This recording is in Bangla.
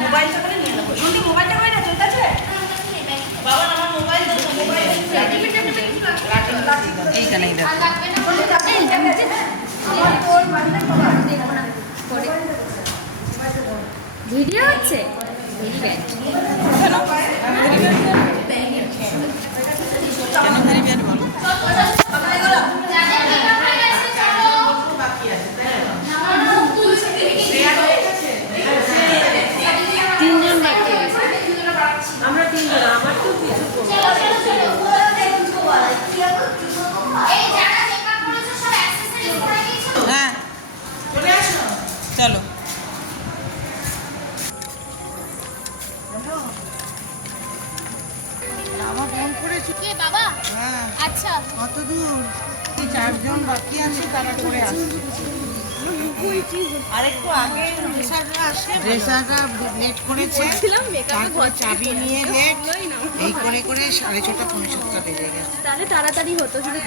মোবাইলটা করে নিয়ে নেবো। শুনলি মোবাইলটা করে না চলতে আছে বাবা আমার মোবাইল দাও মোবাইল এইখানে এই দেখো ভিডিও হচ্ছে কেন ভেরি ব্যাড বলো তিনজন বাকি আমরা তিনজন আমার তো হ্যাঁ চলো আমার ফোন করেছো কে বাবা? হ্যাঁ আচ্ছা কত দূর চারজন বাকি আছে তারা করে আসছে আরেকটু আগে রেসাররা লেট করেছে তারপর চাবি নিয়ে লেট এই করে করে 6:30 পৌনে 7টা বেজে গেছে তাহলে তাড়াতাড়ি হতো শুধু